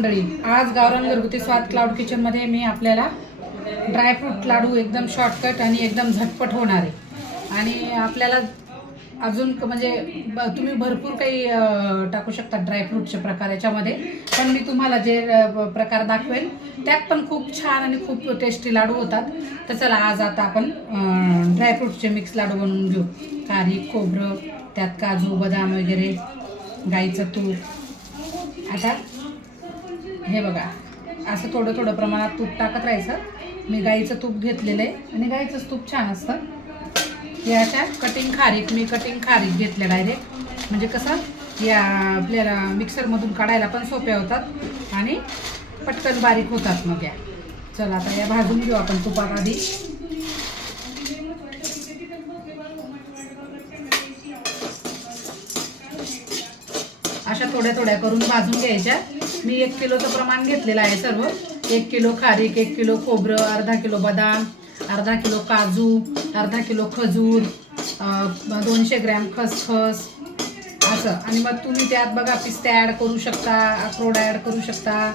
मंडळी आज गावरान घरगुती स्वाद क्लाउड किचनमध्ये मी आपल्याला ड्रायफ्रूट लाडू एकदम शॉर्टकट आणि एकदम झटपट होणार आहे. आणि आपल्याला अजून क- म्हणजे ब- तुम्ही भरपूर काही टाकू शकता ड्रायफ्रूटचे प्रकार याच्यामध्ये. पण मी तुम्हाला जे प्रकार दाखवेल त्यात पण खूप छान आणि खूप टेस्टी लाडू होतात. तर चला आज आता आपण ड्रायफ्रूटचे मिक्स लाडू बनवून घेऊ. खारी खोबरं त्यात काजू बदाम वगैरे गाईचं तूप. आता हे बघा असं थोडं थोडं प्रमाणात तूप टाकत राहायचं. मी गाईचं तूप घेतलेलं आहे आणि गाईचंच तूप छान असतं. या अशा कटिंग खारीक मी कटिंग खारीक घेतल्या डायरेक्ट म्हणजे कसं या आपल्याला मिक्सरमधून काढायला पण सोप्या होतात आणि पटकन बारीक होतात मग या. चला आता या भाजून घेऊ आपण तुपात आधी. अशा थोड्या थोड्या करून भाजून घ्यायच्या. मी एक किलोचं प्रमाण घेतलेलं आहे सर्व. एक किलो खारीक एक किलो खोबरं अर्धा किलो बदाम अर्धा किलो काजू अर्धा किलो खजूर दोनशे ग्रॅम खसखस असं. आणि मग तुम्ही त्यात बघा पिस्ते ॲड करू शकता अक्रोड ॲड करू शकता.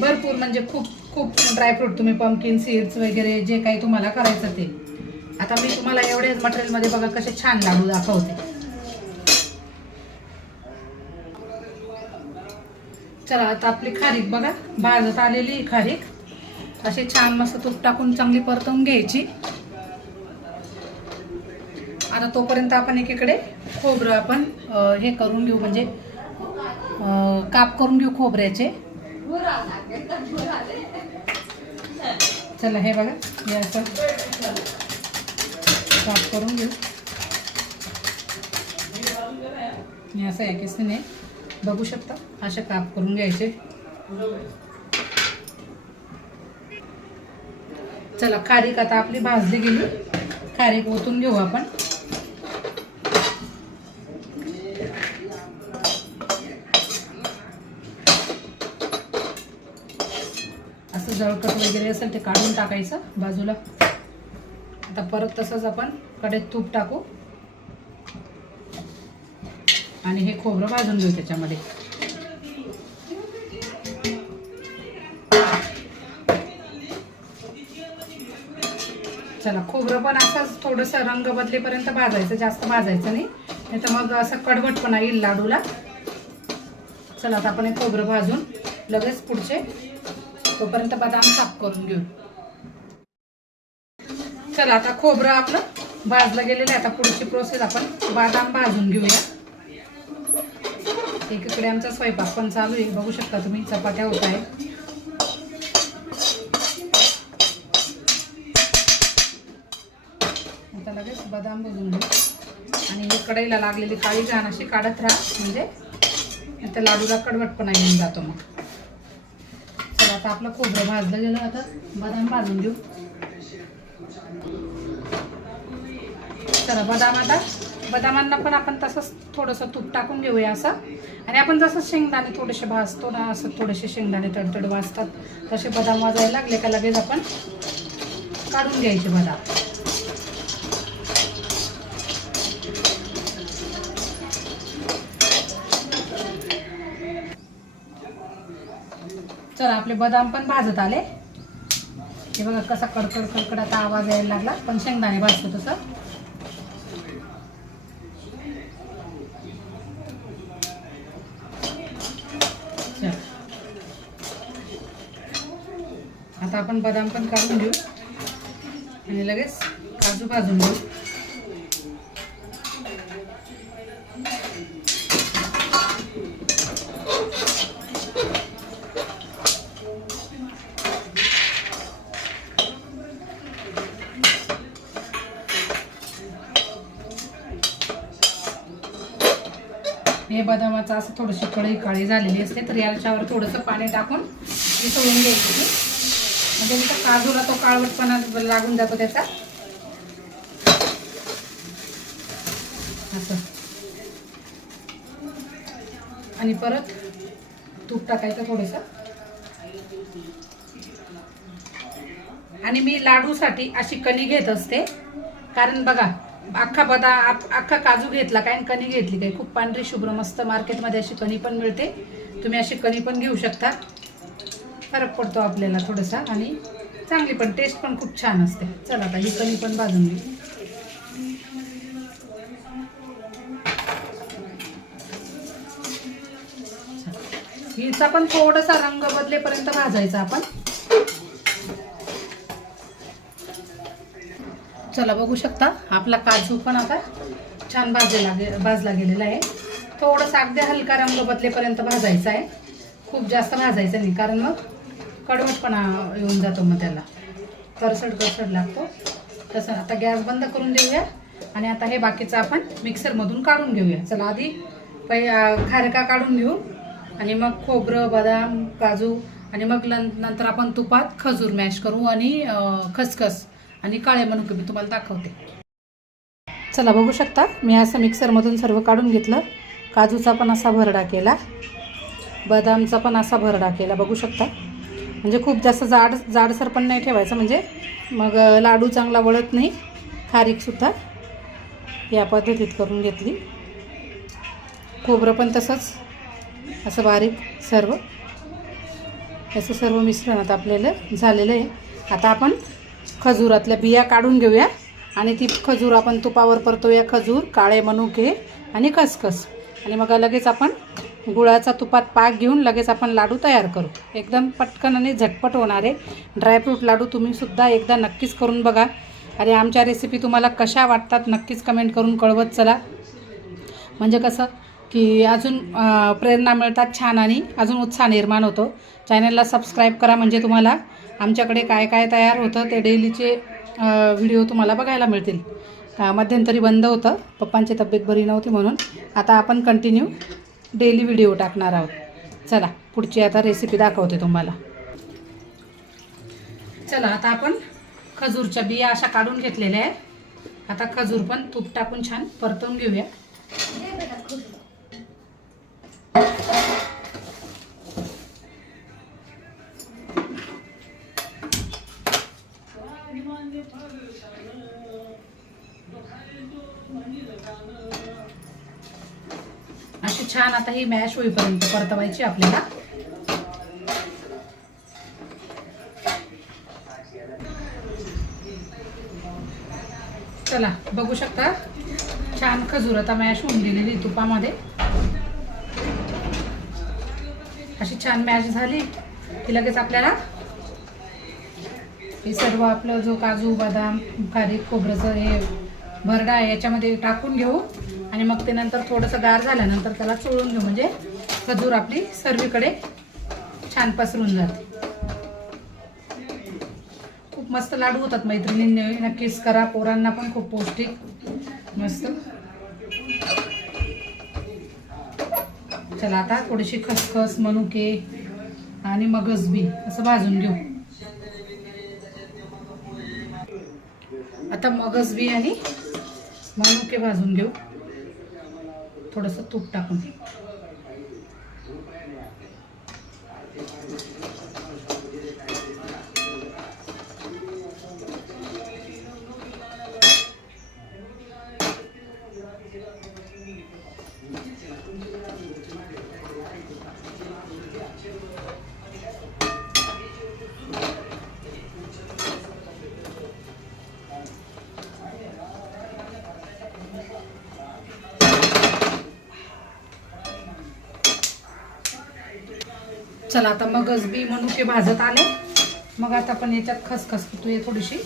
भरपूर म्हणजे खूप खूप ड्रायफ्रूट तुम्ही पम्पकिन सीड्स वगैरे जे काही तुम्हाला करायचं ते. आता मी तुम्हाला एवढ्याच मटेरियलमध्ये बघा कसे छान लाडू दाखवते. चला आता आपली खारीक बघा. भाजत आलेली आहे खारीक. असे छान मस्त तूप टाकून चांगली परतवून घ्यायची. आता तोपर्यंत आपण एकीकडे खोबरं आपण हे करून घेऊ म्हणजे काप करून घेऊ खोबऱ्याचे. चला हे बघा हे असं काप करून घेऊ. हे असं या किसने बघू शकता. असे काप करून घ्यायचे. चला खारीक आता आपली भाजली गेली. खारीक ओतून घेऊ आपण. असं जळकट वगैरे असेल ते काढून टाकायचं बाजूला. आता परत तसंच आपण कडेत तूप टाकू. आणि हे खोबरं भाजून घेऊ त्याच्यामध्ये. चला खोबरं पण असंच थोडंसं रंग बदलेपर्यंत भाजायचं जास्त भाजायचं नाही. नाही तर मग असं कडवटपणा येईल लाडूला. चला आता आपण हे खोबरं भाजून लगेच पुढचे तोपर्यंत बदाम साफ करून घेऊ. चला आता खोबरं आपलं भाजलं गेलेलं आहे. आता पुढची प्रोसेस आपण बदाम भाजून घेऊया. एकीकडे आमचा स्वयंपाक पण चालू आहे. बघू शकता तुम्ही चपात्या होत आहेत. आता लगेच बदाम भाजून घेऊ. आणि ही कढईला लागलेली काळी घाण अशी काढत राहा. म्हणजे आता लाडूला कडवटपणा येऊन जातो मग. चला आता आपलं खोबरं भाजलं गेलं. आता बदाम भाजून घेऊ. चला बदाम आता बदामांना पण आपण तसंच थोडंसं तूप टाकून घेऊया असं. आणि आपण जसं शेंगदाणे थोडेसे भाजतो ना असं थोडेसे शेंगदाणे तडतड वाजतात तसे बदाम वाजायला लागले का लगेच आपण काढून घ्यायचे बदाम. चला आपले बदाम पण भाजत आले. हे बघा कसा कडकड कडकडाचा आता आवाज यायला लागला पण शेंगदाणे भाजतो तसं चला. आता आपण बदाम पण काढून घेऊ. आणि लगेच काजू भाजून घेऊ. हे बदामाचं असं थोडीशी कळी काळी झालेली असते तर याच्यावर थोडंसं पाणी टाकून मिसळून घ्यायची. म्हणजे नंतर काजूला तो काळवटपणा लागून जातो त्याचा. असं. आणि परत तूप टाकायचं थोडंसं. आणि मी लाडूसाठी अशी कणी घेत असते. कारण बघा अख्खा बदा आप- अख्खा काजू घेतला काय आणि कणी घेतली काय? खूप पांढरी शुभ्र मस्त मार्केटमध्ये अशी कणी पण मिळते. तुम्ही अशी कणी पण घेऊ शकता. फरक पडतो आपल्याला थोडासा आणि चांगली पण टेस्ट पण खूप छान असते. चला आता ही कणी पण भाजून घेऊ. हिचा पण थोडासा रंग बदलेपर्यंत भाजायचा आपण. चला बघू शकता आपला काजू पण आता छान भाजलेला गे भाजला गेलेला आहे. थोडंसं अगदी हलका रंग बदलेपर्यंत भाजायचा आहे. खूप जास्त भाजायचं नाही कारण मग कडवटपणा येऊन जातो मग त्याला. करसड करसड लागतो. तसं आता गॅस बंद करून देऊया. आणि आता हे बाकीचं आपण मिक्सरमधून काढून घेऊया. चला आधी पै खारका काढून घेऊ. आणि मग खोबरं बदाम काजू आणि मग नंतर आपण तुपात खजूर मॅश करू आणि खसखस आणि काळे मनुके मी तुम्हाला दाखवते. चला बघू शकता मी असं मिक्सरमधून सर्व काढून घेतलं. काजूचा पण असा भरडा केला. बदामचा पण असा भरडा केला. बघू शकता. म्हणजे खूप जास्त जाड जाडसर पण नाही ठेवायचं म्हणजे मग लाडू चांगला वळत नाही खारीकसुद्धा या पद्धतीत करून घेतली. खोबरं पण तसंच असं बारीक सर्व. याचं सर्व मिश्रण आता आपल्याला झालेलं आहे. आता आपण खजुरातल्या बिया काढून घेऊया. आणि ती खजूर आपण तुपावर परतूया. खजूर काळे मनुके आणि खसखस. आणि मग लगेच आपण गुळाचा तुपात पाक घेऊन लगेच आपण लाडू तयार करू. एकदम पटकन आणि झटपट होणारे ड्रायफ्रूट लाडू तुम्हीसुद्धा एकदा नक्कीच करून बघा. आणि आमच्या रेसिपी तुम्हाला कशा वाटतात नक्कीच कमेंट करून कळवत चला. म्हणजे कसं की अजून प्रेरणा मिळतात छान आणि अजून उत्साह निर्माण होतो. चॅनलला सबस्क्राईब करा म्हणजे तुम्हाला आमच्याकडे काय काय तयार होतं ते डेलीचे व्हिडिओ तुम्हाला बघायला मिळतील. का मध्यंतरी बंद होतं. पप्पांची तब्येत बरी नव्हती म्हणून. आता आपण कंटिन्यू डेली व्हिडिओ टाकणार आहोत. चला पुढची आता रेसिपी दाखवते तुम्हाला. चला आता आपण खजूरच्या बिया अशा काढून घेतलेल्या आहेत. आता खजूर पण तूप टाकून छान परतून घेऊया अशी छान आता ही मॅश होईपर्यंत परतवायची आपल्याला. चला बघू शकता. छान खजूर आता मॅश होऊन गेलेली तुपामध्ये. अशी छान मॅश झाली की लगेच आपल्याला हे सर्व आपलं जो काजू बदाम खारीक खोबऱ्याचं हे भरडा आहे याच्यामध्ये टाकून घेऊ. आणि मग ते नंतर थोडंसं गार झाल्यानंतर त्याला चोळून घेऊ. म्हणजे खजूर आपली सर्वीकडे छान पसरून जाते. खूप मस्त लाडू होतात मैत्रिणींनी. नक्कीच करा. पोरांना पण खूप पौष्टिक. मस्त. चला आता थोडीशी खसखस मनुके आणि मगजबी असं भाजून घेऊ. आता मगजबी आणि मनुके भाजून घेऊ. थोडंसं तूप टाकून. चला आता मगज बी मनुके भाजत आले. मग आता आपण याच्यात खसखस कुटूया थोडीशी.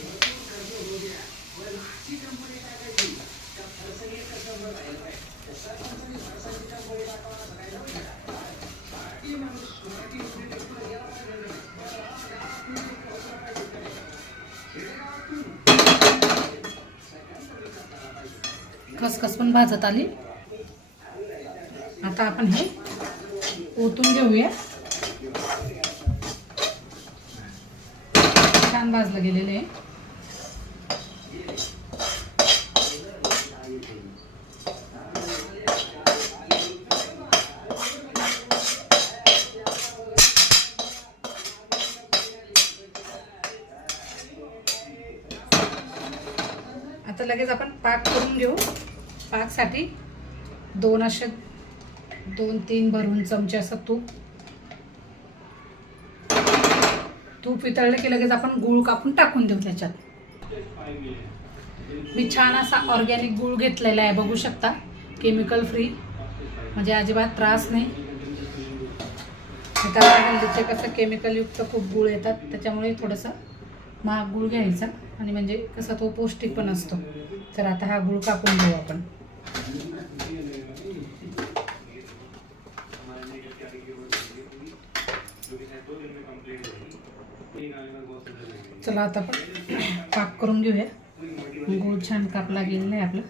खसखस पण भाजत आली. आता आपण हे ओतून घेऊया. छान भाजलं गेलेलं आहे. आता लगेच आपण पाक करून घेऊ. पाकसाठी दोन असे दोन तीन भरून चमचे असं तूप. तूप वितळलं की लगेच आपण गूळ कापून टाकून देऊ त्याच्यात. मी छान असा ऑर्गॅनिक गूळ घेतलेला आहे बघू शकता? केमिकल फ्री म्हणजे अजिबात त्रास नाही. हल्लीचे कसं केमिकलयुक्त खूप गूळ येतात. त्याच्यामुळे थोडंसं महाग गूळ घ्यायचा. आणि म्हणजे कसं तो पौष्टिक पण असतो. तर आता हा गूळ कापून घेऊ आपण. चला आता आपण पाक करून घेऊया. गूळ छान कापला गेलेला आहे आपला.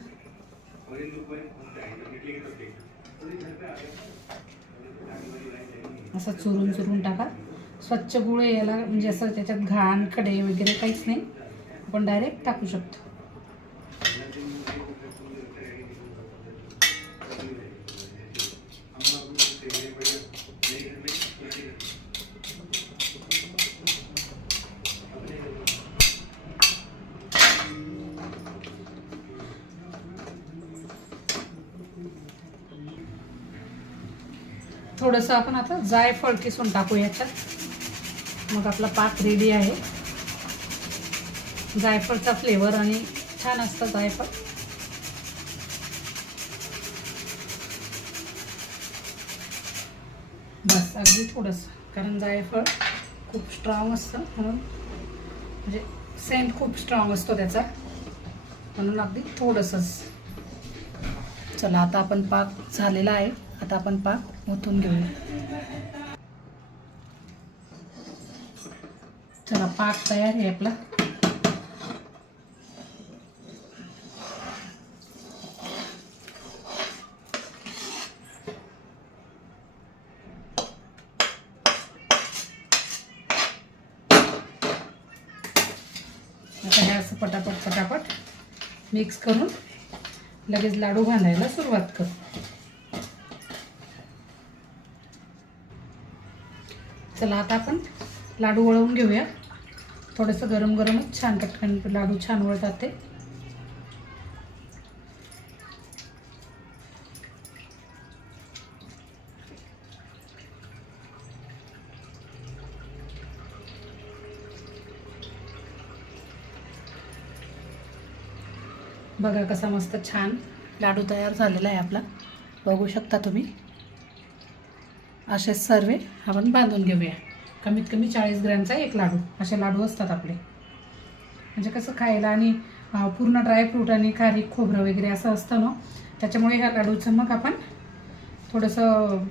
असं चुरून चुरून टाका. स्वच्छ गुळ याला म्हणजे असं त्याच्यात घाणकडे वगैरे काहीच नाही. आपण डायरेक्ट टाकू शकतो. थोडंसं आपण आता जायफळ किसून टाकू याच्यात. मग आपला पाक रेडी आहे. जायफळचा फ्लेवर आणि छान असतं जायफळ बस अगदी थोडंसं कारण जायफळ खूप स्ट्रॉंग असतं म्हणून म्हणजे सेंट खूप स्ट्रॉंग असतो त्याचा. म्हणून अगदी थोडंसंच. चला आता आपण पाक झालेला आहे. आता आपण पाक ओतून घेऊया चला पाक तयार आहे आपला. आता हे असं पटापट पटापट मिक्स करून लगेच लाडू बांधायला सुरुवात करू चला आता आपण लाडू वळवून घेऊया. थोडंसं गरम गरमच छान पटकन लाडू छान वळतात ते. बघा कसा मस्त छान लाडू तयार झालेला आहे आपला. बघू शकता तुम्ही. असेच सर्व आपण बांधून घेऊया. कमीत कमी चाळीस ग्रॅमचा एक लाडू. असे लाडू असतात आपले. म्हणजे कसं खायला आणि पूर्ण ड्रायफ्रूट आणि खारीक खोबरं वगैरे असं असतं ना त्याच्यामुळे ह्या लाडूचं मग आपण थोडंसं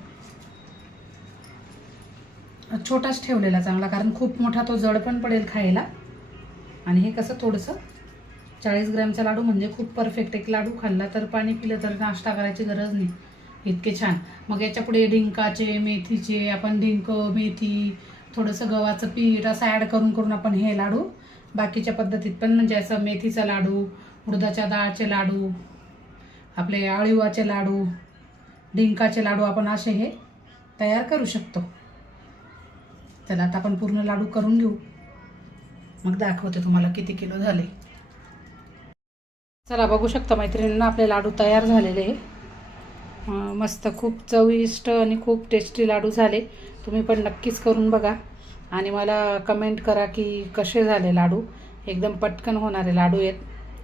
छोटाच ठेवलेला चांगला. कारण खूप मोठा तो जड पण पडेल खायला. आणि हे कसं थोडंसं चाळीस ग्रॅमचा लाडू म्हणजे खूप परफेक्ट एक लाडू खाल्ला तर पाणी पिलं तर नाश्ता करायची गरज नाही. इतके छान. मग याच्यापुढे डिंकाचे मेथीचे आपण डिंक मेथी थोडंसं गव्हाचं पीठ असं ॲड करून करून आपण हे लाडू बाकीच्या पद्धतीत पण म्हणजे असं मेथीचा लाडू उडदाच्या डाळचे लाडू आपले आळीवाचे लाडू डिंकाचे लाडू आपण असे हे तयार करू शकतो. चला आता आपण पूर्ण लाडू करून घेऊ. मग दाखवते तुम्हाला किती किलो झाले. चला बघू शकता मैत्रिणींना आपले लाडू तयार झालेले. आहे मस्त. खूप चविष्ट आणि खूप टेस्टी लाडू झाले. तुम्ही पण नक्कीच करून बघा. आणि मला कमेंट करा की कसे झाले लाडू? एकदम पटकन होणारे लाडू आहेत.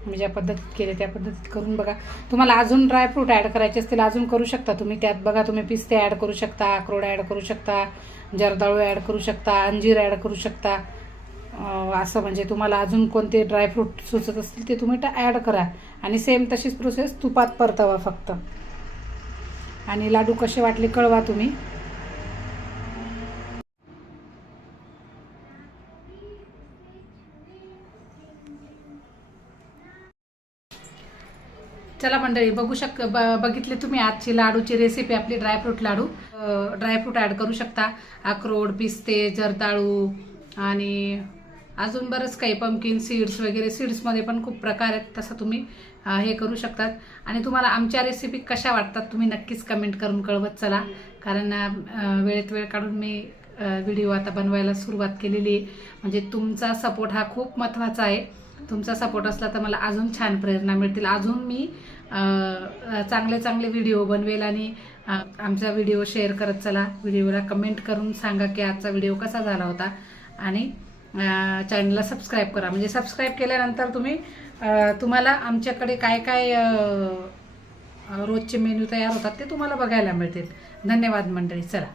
मी ज्या पद्धतीत केले त्या पद्धतीत करून बघा. तुम्हाला अजून ड्रायफ्रूट ॲड करायचे असतील अजून करू शकता तुम्ही. त्यात बघा तुम्ही पिस्ते ॲड करू शकता अक्रोड ॲड करू शकता जर्दाळू ॲड करू शकता अंजीर ॲड करू शकता. असं म्हणजे तुम्हाला अजून कोणते ड्रायफ्रूट सुचत असतील ते तुम्ही ॲड करा. आणि सेम तशीच प्रोसेस तुपात परतावा फक्त. आणि लाडू कसे वाटले कळवा तुम्ही. चला मंडळी बघू शक बघितले तुम्ही आजची लाडूची रेसिपी आपली dry fruit laddu. Dry fruit add करू शकता. अक्रोड पिस्ते जर्दाळू आणि अजून बरंच काही पम्पकिन सीड्स वगैरे सीड्समध्ये पण खूप प्रकार आहेत तसं तुम्ही हे करू शकतात. आणि तुम्हाला आमच्या रेसिपी कशा वाटतात तुम्ही नक्कीच कमेंट करून कळवत चला. कारण वेळेत वेळ काढून मी व्हिडिओ आता बनवायला सुरुवात केलेली आहे. म्हणजे तुमचा सपोर्ट हा खूप महत्त्वाचा आहे. तुमचा सपोर्ट असला तर मला अजून छान प्रेरणा मिळतील. अजून मी चांगले चांगले व्हिडिओ बनवेल आणि आमचा व्हिडिओ शेअर करत चला. व्हिडिओला कमेंट करून सांगा की आजचा व्हिडिओ कसा झाला होता. आणि चॅनलला सबस्क्राईब करा. म्हणजे सबस्क्राईब केल्यानंतर तुम्ही तुम्हाला आमच्याकडे काय काय रोजचे मेन्यू तयार होतात ते तुम्हाला बघायला मिळतील. धन्यवाद मंडळी. चला.